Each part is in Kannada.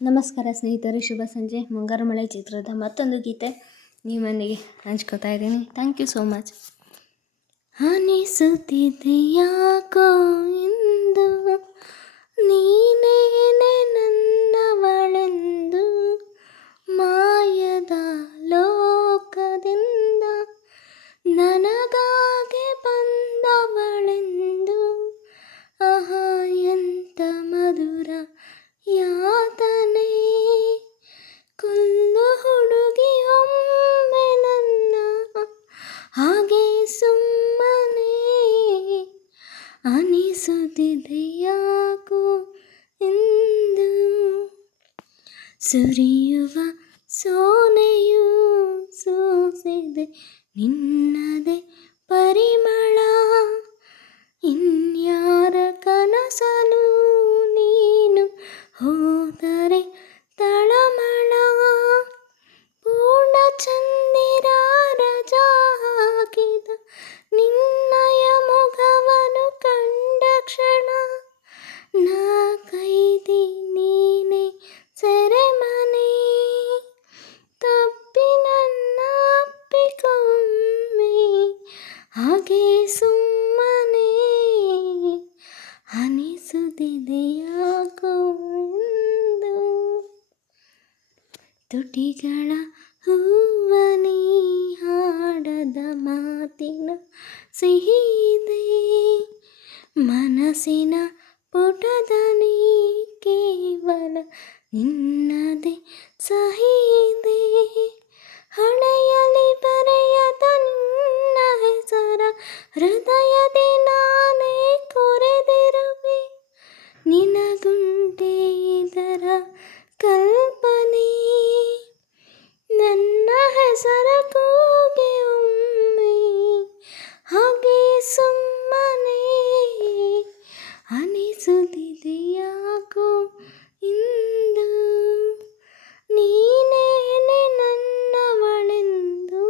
ನಮಸ್ಕಾರ ಸ್ನೇಹಿತರೆ, ಶುಭ ಸಂಜೆ. ಮುಂಗಾರು ಮಳೆ ಚಿತ್ರದ ಮತ್ತೊಂದು ಗೀತೆ ನಿಮ್ಮೊಂದಿಗೆ ಹಂಚ್ಕೋತಾ ಇದ್ದೀನಿ. Thank you so much. ಅನಿಸುತ್ತಿದೆ ಯಾಕೋ ಎಂದು ನೀನೇನೆ ನನ್ನವಳೆಂದು, ಮಾಯದ ಲೋಕದಿಂದ ನನಗಾಗಿ ಬಂದವಳೆಂದು. ಆಹಾ ಎಂತ ಮಧುರ ಯಾತನೆ, ಕೊಲ್ಲು ಹುಡುಗಿ ಒಮ್ಮೆ ನನ್ನ ಹಾಗೆ ಸುಮ್ಮನೆ. ಅನಿಸುತ್ತಿದೆ ಯಾಕೋ ಎಂದು, ಸುರಿಯುವ ಸೋನೆಯು ಸೂಸಿದೆ ನಿನ್ನದೇ ಪರಿಮಳ. ಇನ್ಯಾರ ಕನಸಲು ನೀನು ಹೋದರೆ ತಳಮಳ. ಪೂರ್ಣಚಂದಿರ ರಜಾ ಹಾಕಿದ ನಿನ್ನಯ ಮೊಗವನು ಕಂಡ ಕ್ಷಣ, ನಾ ಕೈದಿ ನೀನೆ ಸೆರೆಮನೆ. ತಪ್ಪಿ ನನ್ನ ಅಪ್ಪಿಕೊಮ್ಮೆ ಹಾಗೆ ಸುಮ್ಮನೆ. ಅನಿಸುತ್ತಿದೆ ಯಾಕೋ ಎಂದು, ತುಟಿಗಳ ಹೂವನಿ ಹಾಡದ ಮಾತಿನ ಸಿಹಿದೆ, ಮನಸ್ಸಿನ ಪುಟದನಿ ಕೇವಲ ನಿನ್ನದೇ ಸಹಿದೆ. ಹಣೆಯಲ್ಲಿ ಬರೆಯದ ನಿನ್ನ ಹೆಸರ ಹೃದಯದಿ ನಾನೇ ಕೊರೆದಿರುವೆ. ನಿನಗುಂಟೆ ಇದರ ಕಲ್ಪನೆ, ನನ್ನ ಹೆಸರ ಕೂಗಿ ಒಮ್ಮೆ ಹಾಗೆ ಸುಮ್ಮನೆ. ಅನಿಸುತ್ತಿದೆ ಯಾಕೋ ಇಂದು ನೀನೇನೆ ನನ್ನವಳೆಂದು,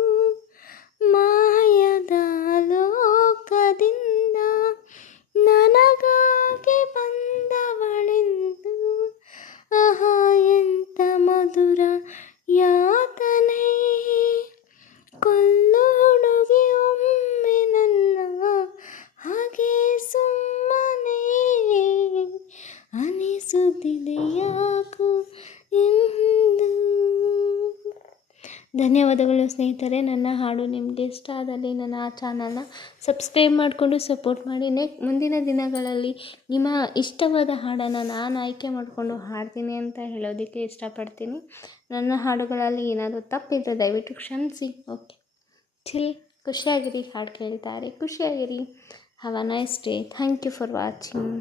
ಮಾಯದ ಲೋಕದಿಂದ ನನಗಾಗಿ ಬಂದವಳೆಂದು. ಆಹಾ ಎಂತ ಮಧುರ ಯಾತನೆ, ಕೊಲ್ಲು ಹುಡುಗಿ ಒಮ್ಮೆ ನನ್ನ ಹಾಗೆ ಸುಮ್ಮನೆ. ಅನಿಸುತ್ತಿದೆ ಯಾಕೋ ಎಂದು. ಧನ್ಯವಾದಗಳು ಸ್ನೇಹಿತರೆ. ನನ್ನ ಹಾಡು ನಿಮಗೆ ಇಷ್ಟ ಆದಲ್ಲಿ ನನ್ನ ಚಾನಲ್ನ ಸಬ್ಸ್ಕ್ರೈಬ್ ಮಾಡಿಕೊಂಡು ಸಪೋರ್ಟ್ ಮಾಡಿ. ಮುಂದಿನ ದಿನಗಳಲ್ಲಿ ನಿಮ್ಮ ಇಷ್ಟವಾದ ಹಾಡನ್ನು ನಾನು ಆಯ್ಕೆ ಮಾಡಿಕೊಂಡು ಹಾಡ್ತೀನಿ ಅಂತ ಹೇಳೋದಕ್ಕೆ ಇಷ್ಟಪಡ್ತೀನಿ. ನನ್ನ ಹಾಡುಗಳಲ್ಲಿ ಏನಾದರೂ ತಪ್ಪಿದ್ದರೆ ದಯವಿಟ್ಟು ಕ್ಷಮಿಸಿ. ಓಕೆ, ಖುಷಿಯಾಗಿರಿ, ಹಾಡು ಕೇಳ್ತಾರೆ, ಖುಷಿಯಾಗಿರಿ. Have a nice day. Thank you for watching.